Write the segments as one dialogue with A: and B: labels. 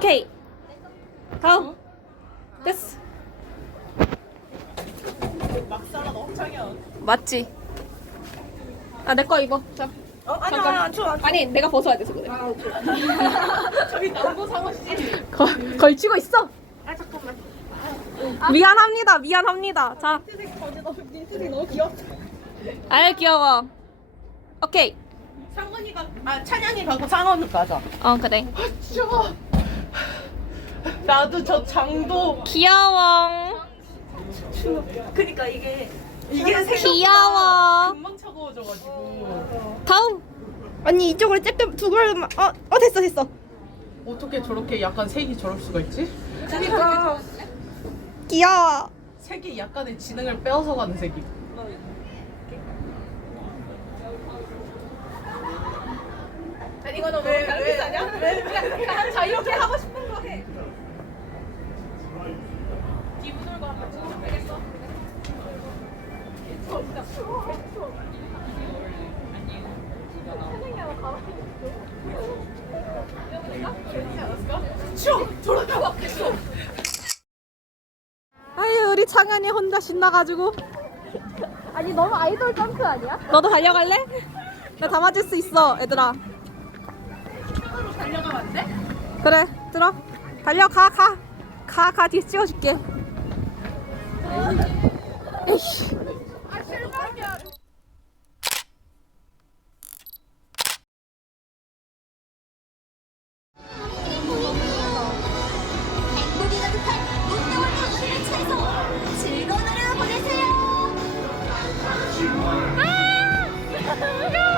A: 오케이. 다음. 됐어.
B: 막살라 너무 창이야.
A: 맞지? 아, 내 거 입어. 자.
B: 어, 아니,
A: 잠깐.
B: 아니, 안 추워, 안 추워.
A: 아니, 내가 벗어야 돼서 그래.
B: 저기 남고 사무실.
A: 걸, 걸치고 있어.
B: 아, 잠깐만.
A: 미안합니다. 미안합니다. 자.
B: 민트색 저지 너무, 민트색 너무 귀엽다.
A: 아유, 귀여워. 오케이.
B: 상원이가, 아, 찬양이 가고 상원이 가자.
A: 어, 그래.
B: 추워. 나도 저 장도
A: 귀여워.
B: 그니까 이게, 이게 생각보다
A: 귀여워.
B: 금방 차가워져가지고.
A: 다음.
C: 언니 이쪽으로 조금 두 걸음만 어, 어 됐어 됐어
B: 어떻게 저렇게 약간 색이 저럴 수가 있지? 그니까.
C: 귀여워
B: 색이 약간의 지능을 빼앗아 가는 색이. 아니 이거 너무 별빛 아니야? 왜, 왜, 자 이렇게 하고 싶은 거 해. 기분을 거 한번 찍어. 알겠어? 추워! 저렇게 밖에 추워!
A: 아유, 우리 창현이 혼자 신나가지고.
C: 아니 너무 아이돌 점프 아니야?
A: 너도 달려갈래? 나 담아줄 수 있어, 얘들아.
B: 달려가면 안 돼?
A: 그래, 들어. 달려가, 가. 가, 가, 뒤에 찍어줄게. 에이씨. 잘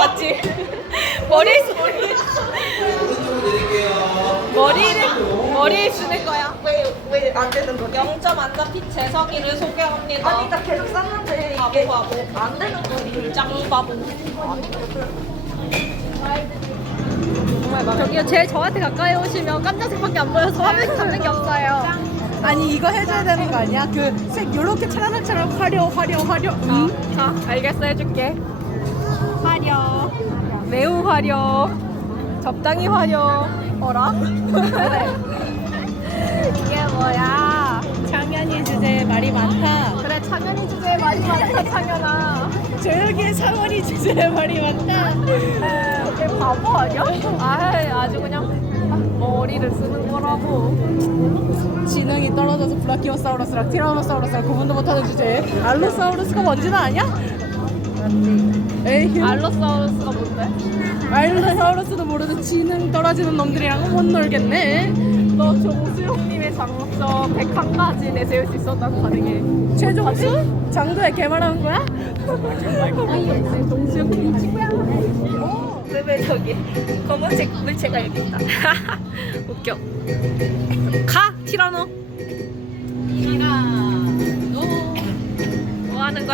A: 맞지? 머리 머리 머리를 머리에 쓰는 거야.
C: 왜안 되는 거지?
A: 0점 안 잡힌 재석이를 소개합니다.
C: 아니 나 계속 쌌는데
A: 바보
C: 이게
A: 바보.
C: 안 되는 거지
A: 짱이 바보. 저기요, 제일 저한테 가까이 오시면 깜짝색밖에 안 보여서 화면 잡는 게 없어요.
C: 아니 이거 해줘야 되는 거 아니야? 그 색 요렇게 차라락차라락 화려 화려 화려 응?
A: 자, 알겠어, 해줄게. 화려. 매우 화려. 적당히 화려. 어라? 이게 뭐야?
C: 창현이 주제에 말이 많다
A: 그래, 창현이 주제에 말이 많다, 창현아.
C: 조용히 상원이 주제에 말이 많다
A: 이게 바보 아니야? 아, 아주 그냥 머리를 쓰는 거라고.
C: 지능이 떨어져서 브라키오사우루스랑 티라노사우루스랑 구분도 못하는 주제에 알로사우루스가 뭔지는 아냐? 에이
A: 알로사우루스가 뭔데?
C: 알로사우루스도 모르는 지능 떨어지는 놈들이랑은 못 놀겠네
A: 너 정수영님의 장점 101가지 내세울 수 있었다고 가능해.
C: 최종수? 장도에 개말하는 거야?
A: 정수영님 친구야. 왜왜 저기 검은색 물체가 여기 있다. 웃겨. 가. 티라노.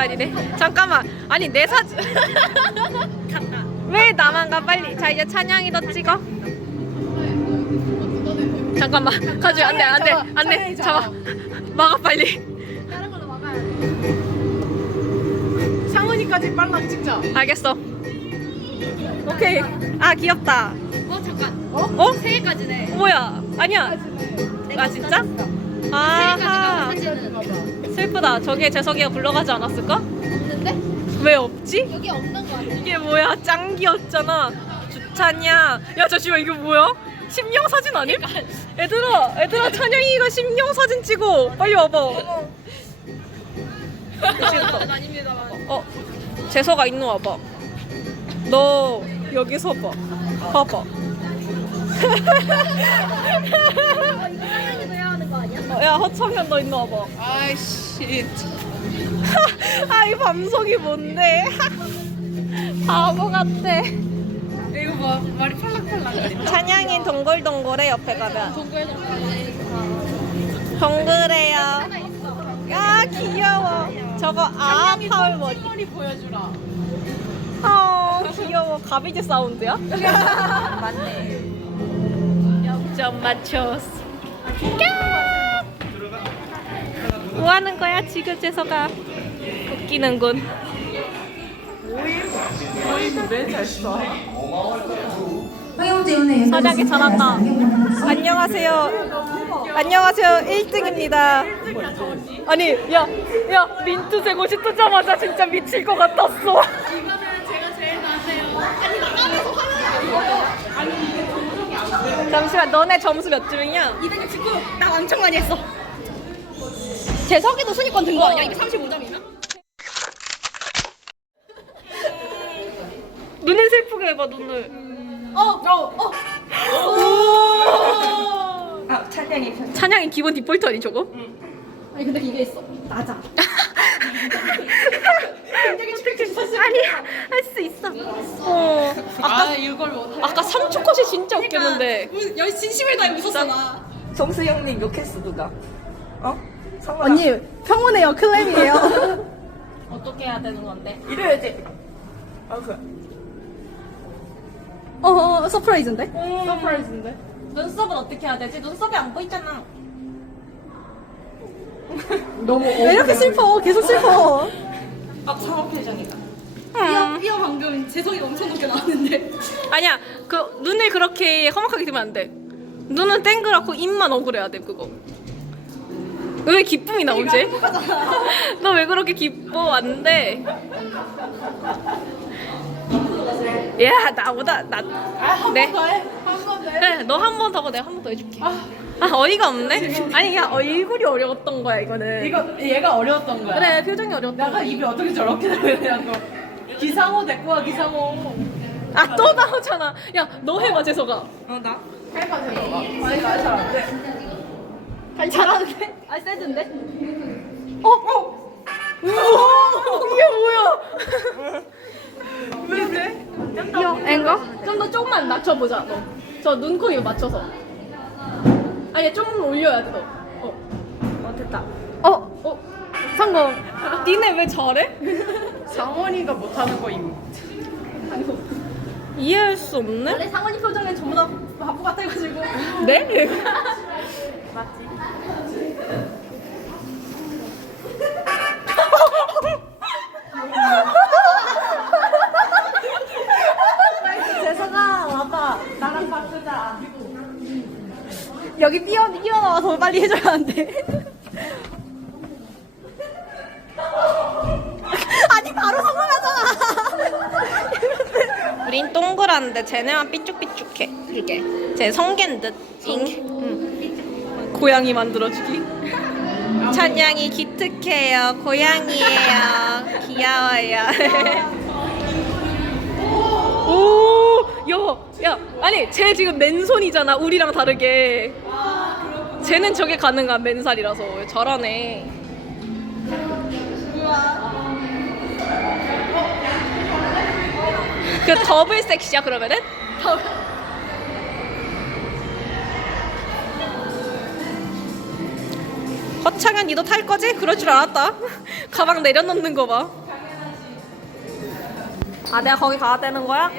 A: 니네? 잠깐만. 아니 내 사진. 왜 나만 가 빨리. 자 이제 찬양이도 찍어. 잠깐만. 가지 안돼 안돼. 안돼
C: 찬양이
A: 잡아. 막아 빨리.
B: 다른 걸로 막아야
C: 상은이까지 빨랑 찍자.
A: 알겠어. 오케이. 아 귀엽다.
B: 어 잠깐.
C: 어?
A: 어?
B: 세 개까지네.
A: 뭐야? 아니야. 아 진짜? 아하. 슬프다. 저게 재석이가 불러가지 않았을까?
B: 없는데?
A: 왜 없지?
B: 여기 없는 거 같아.
A: 이게 뭐야? 짱 귀엽잖아. 주찬이야. 야 잠시만 이거 뭐야? 심령 사진 아님? 얘들아, 얘들아 찬영이가 심령 사진 찍어. 빨리 와봐.
B: 난 아닙니다.
A: 어, 재석아 인노 와봐. 너 여기 서 봐. 봐봐.
B: 하는 거 아니야?
A: 어, 야 허창현 너 인노 와봐.
C: 아이씨.
A: 아 이 밤송이 뭔데? 바보 같아.
C: 이거 봐. 말이 팔랑팔랑.
A: 찬양인 동글동글해 옆에 가면.
B: 동굴
A: 동글해요. 야 귀여워. 저거 아 파울 머리.
C: 머리 보여주라.
A: 어 귀여워. 가비지 사운드야? 맞네. 0점 맞췄어. 뭐 하는 거야 지금 재석아? 웃기는군. 사장이 잘한다. 안녕하세요. 안녕하세요. 1등입니다. 아니, 야, 야, 민트색 옷이 뜨자마자 진짜 미칠 것 같았어. 잠시만, 너네 점수 몇 점이냐?
B: 269. 나 엄청 많이 했어. 재석이도 순위권 든 거 아니야? 235점이나?
A: 눈을 슬프게 해봐, 눈을.
B: 어, 어, 어.
A: 아, 찬양이. 찬양이 기본 디폴트 아니, 저거?
B: 아니 근데 이게 있어. 낮아.
A: 아니야, 할수 있어. 어.
C: 아 이걸 못.
A: 아까 3초 컷이 진짜 웃겼는데.
B: 열 진심을 다해 웃었어 나.
D: 정수영님 욕했어 누가? 어? 성원아
C: 언니 평온해요 클램이에요.
A: 어떻게 해야 되는 건데?
D: 이래야지 아 그래
C: 어, 어 서프라이즈인데?
A: 서프라이즈인데? 눈썹은 어떻게 해야 되지? 눈썹이 안 보이잖아.
C: 너무 왜 이렇게 슬퍼? 계속 슬퍼.
D: 아 상어 표정이다
B: 삐어 삐어 방금 재석이가 엄청 높게 나왔는데.
A: 아니야, 그 눈을 그렇게 험악하게 되면 안 돼. 눈은 땡그랗고 입만 억울해야 돼 그거. 왜 기쁨이 나오지? 너 왜 그렇게 기뻐? 안 돼. 야 나보다 나. 네. 그래 너한 번 더고 내가 한 번 더 해줄게. 아 어이가 없네. 아니 야 얼굴이 어려웠던 거야 이거는.
C: 이거 얘가 어려웠던 거야.
A: 그래 표정이 어려웠던
C: 내가
A: 거야.
C: 입이 어떻게 저렇게 되냐고. 기상호 데리고 와 기상호.
A: 아또 나오잖아. 야 너 해봐 재석아.
D: 어 나?
C: 해봐 해봐. 아니 나잘안 돼.
A: 아니 잘하는데? 아 세던데? 어? 어? 우와 이게 뭐야?
C: 왜 그래?
A: 좀더 조금만 낮춰보자 너. 저 눈코입 맞춰서. 아니 좀 올려야 돼 너. 어. 어 됐다. 어? 어? 성공. 니네 왜 저래?
C: 상원이가 못하는 거 임.
A: 이해할 수 없네?
B: 원래 상원이 표정은 전부 다 바보 같아가지고.
A: 네?
C: 재석아 와봐. 나랑 바꾸자.
A: 여기 뛰어, 뛰어나와서 빨리 해줘야 안 돼. 아니, 바로 성공하잖아. 우린 동그란데 쟤네만 삐쭉삐쭉해. 이게. 쟤 성겐 듯. 잉. 응. 고양이 만들어주기. 찬양이 기특해요. 고양이에요. 귀여워요. 오, 야, 야, 아니, 쟤 지금 맨손이잖아. 우리랑 다르게. 쟤는 저게 가능한 맨살이라서 잘하네. 그 더블 섹시야 그러면은? 허창현 니도 탈 거지? 그럴 줄 알았다. 가방 내려놓는 거 봐. 아 내가 거기 가야 되는 거야?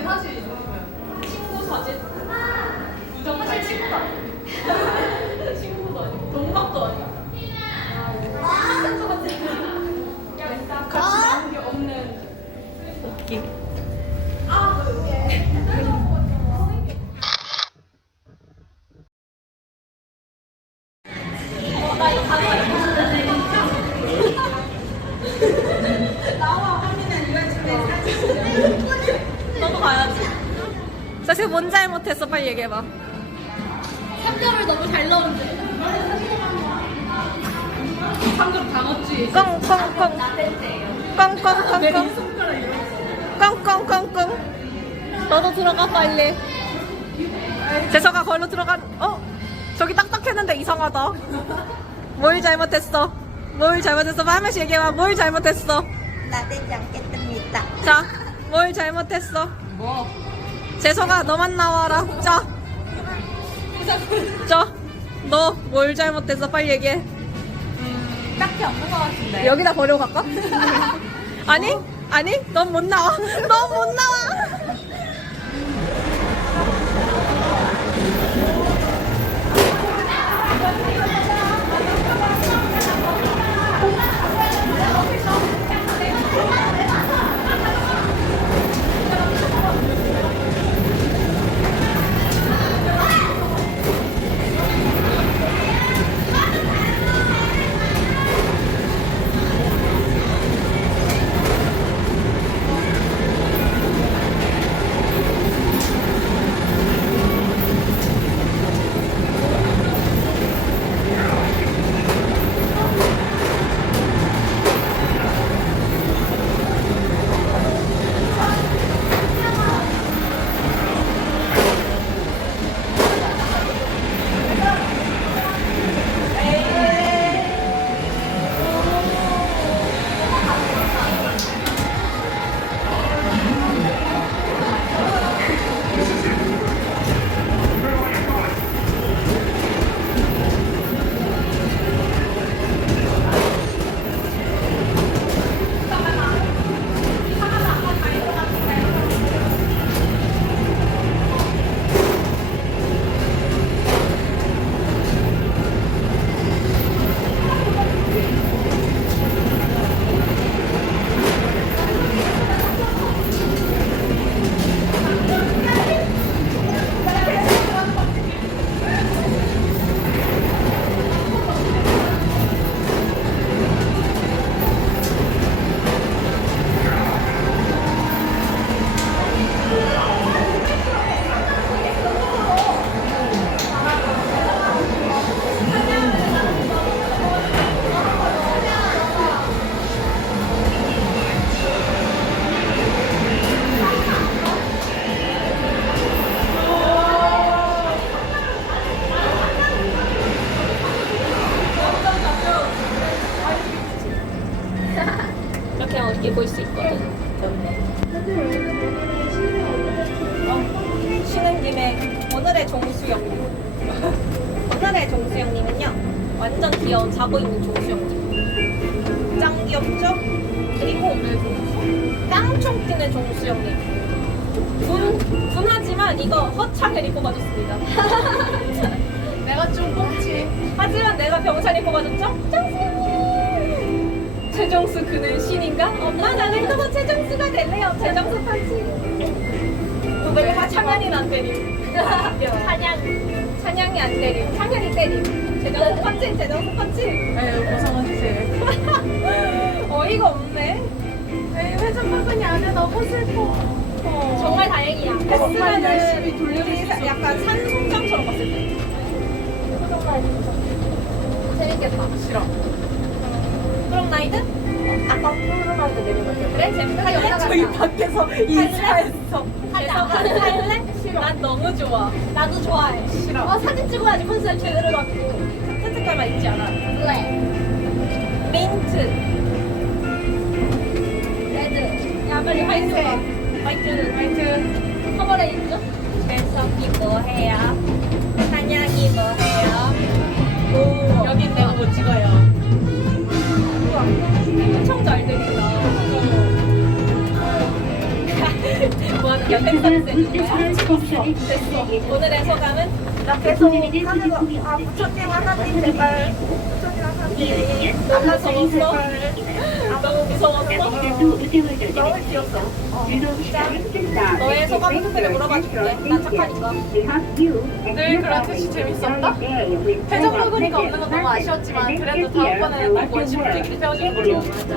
A: 너도
B: 3점 다 넣었지.
A: 꽁꽁꽁. 꽁꽁꽁꽁. 꽁꽁꽁꽁. 너도 들어가 빨리. 재석아 걸로 들어가. 어? 저기 딱딱했는데 이상하다. 뭘 잘못했어? 뭘 잘못했어? 한 번씩 얘기해봐. 뭘 잘못했어?
E: 나대지 않겠습니다.
A: 자, 뭘 잘못했어?
C: 뭐?
A: 재석아, 너만 나와라. 자. 자, 너 뭘 잘못했어? 빨리 얘기해.
C: 딱히 없는 것 같은데.
A: 여기다 버리고 갈까? 아니, 아니, 넌 못 나와. 넌 못 나와. 볼수 있거든. 어, 쉬는 김에 오늘의 종수형. 오늘의 종수형님은요. 완전 귀여운 자고 있는 종수형님. 짱 귀엽죠? 그리고 깡총 뛰는 종수 형님. 분, 분하지만 이거 허창현이 뽑아줬습니다.
C: 내가 좀 뽑지.
A: 하지만 내가 병찬이 뽑아줬죠? 정수! 최정수 그는 신인가? 엄마 나는 그거 최정수가 될래요. 최정수 판치. 왜 찬양이는 안 때림? 찬양. 찬양이 안 때림. 찬양이 때림. 최정수 판치, 최정수 판치.
C: 에휴 고상한 주제.
A: 어이가 없네.
C: 에이 회전 바구니 안에 너무 슬퍼.
A: 정말 다행이야.
C: 정말 열심히
A: 사- 약간 산송장처럼 봤을 때. 재밌겠다.
C: 싫어.
A: 나이든? 아까 내는 거 그래? 재밌다.
C: 저희 밖에서 인사했어.
A: 하자. 할래? 싫어. 난 너무 좋아. 나도 좋아해. 싫어. 어, 사진 찍어야지 컨셉 제대로 갖고. 흰 색깔만 있지 않아. 블랙. 민트. 레드. 야, 빨리 화이트. 화이트.
C: 화이트.
A: 커버레 있죠? 배석이 뭐해요? 한양이 뭐해요? 오.
C: 여긴 내가 못 찍어요.
A: 엄청 잘 들린다. 뭐하는 거야? 거야? 됐어. 오늘의 소감은? 나 계속 하는 거. 아, 부처님 하나님 제발. 부처님 하나님. 너무 무서웠어? 너의 소감 후기를 물어봐줄게. 난 착하니까.
C: 늘 그렇듯이 재밌었다. 회전 바구니가 없는 건 너무 아쉬웠지만 그래도 다음번에는 꼭 원심 풀리기를 배워주는 걸로. 맞아.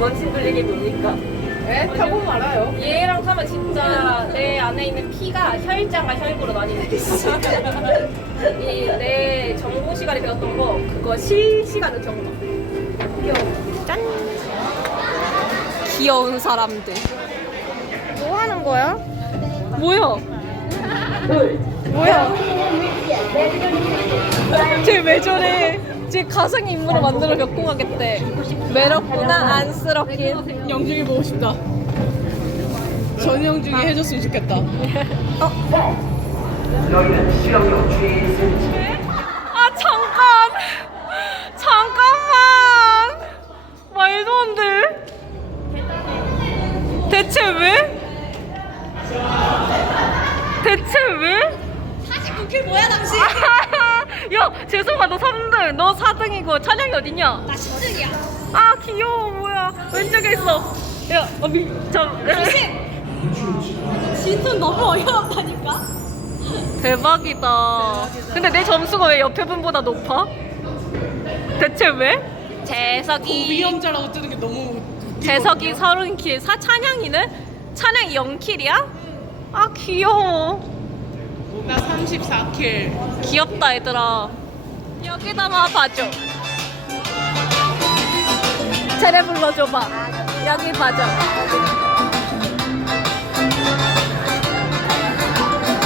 F: 원심 돌리기 뭡니까?
C: 네, 타보면 알아요.
A: 얘랑 타면 진짜 내 안에 있는 피가 혈장과 혈구로 나뉘는 게 있어. 이내 전공 시간에 배웠던 거 그거 실시간으로 거. 귀여워. 짠. 귀여운 사람들. 뭐 하는 거야? 뭐야? 뭐야? 쟤왜 저래? 쟤 가상 인물을 만들어 겪고 가겠대. 외롭구나 안쓰럽긴.
C: 영중이 보고 싶다. 전영중이 해줬으면 좋겠다.
A: 아 대체 왜? 대체 왜?
B: 49킬 뭐야 당신?
A: 야 재성아 너 3등 너 4등이고 찬영이 어딨냐?
B: 나 10등이야.
A: 아 귀여워 뭐야 왼쪽에 있어 야 어미 저
B: 진짜 너무 어이없다니까.
A: 대박이다. 근데 내 점수가 왜 옆에 분보다 높아? 대체 왜? 재석이
C: 위험자라고 뜨는 게 너무
A: 재석이 30킬 사 찬양이는 찬양이 0킬이야? 아 귀여워
C: 나 34킬.
A: 귀엽다 얘들아 여기다가 봐줘 차례 불러줘봐 여기 봐줘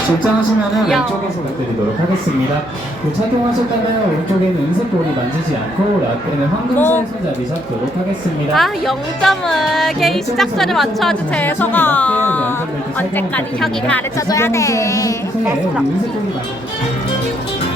G: 결정하시면
A: 야.
G: 왼쪽에서 부탁드리도록 하겠습니다. 그 착용하셨다면 오른쪽에는 은색 볼이 만지지 않고 라떼는
A: 뭐?
G: 황금색 손잡이 잡도록 하겠습니다.
A: 아 0점을 게임 시작 전에 맞춰야지 재석아 언제까지 형이 가르쳐줘야 돼.
G: 은색 볼이 만지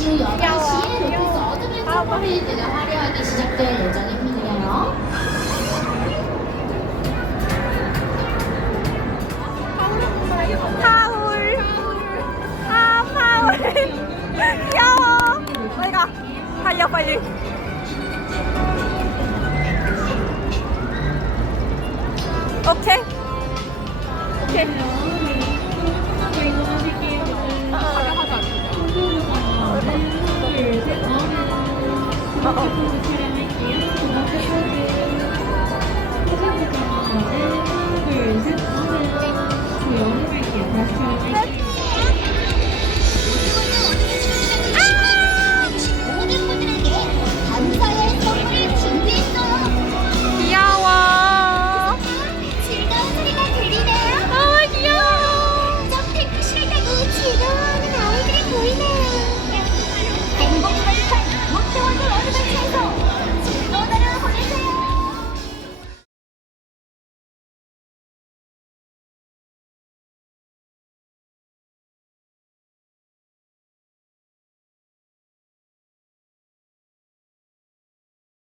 G: 시후 8시에 로켓 어드벤처 퍼레이드가
E: 화려하게 시작될 예정입니다.
B: 파울. 아 파울. 귀여워. 빨리 가 달려 빨리.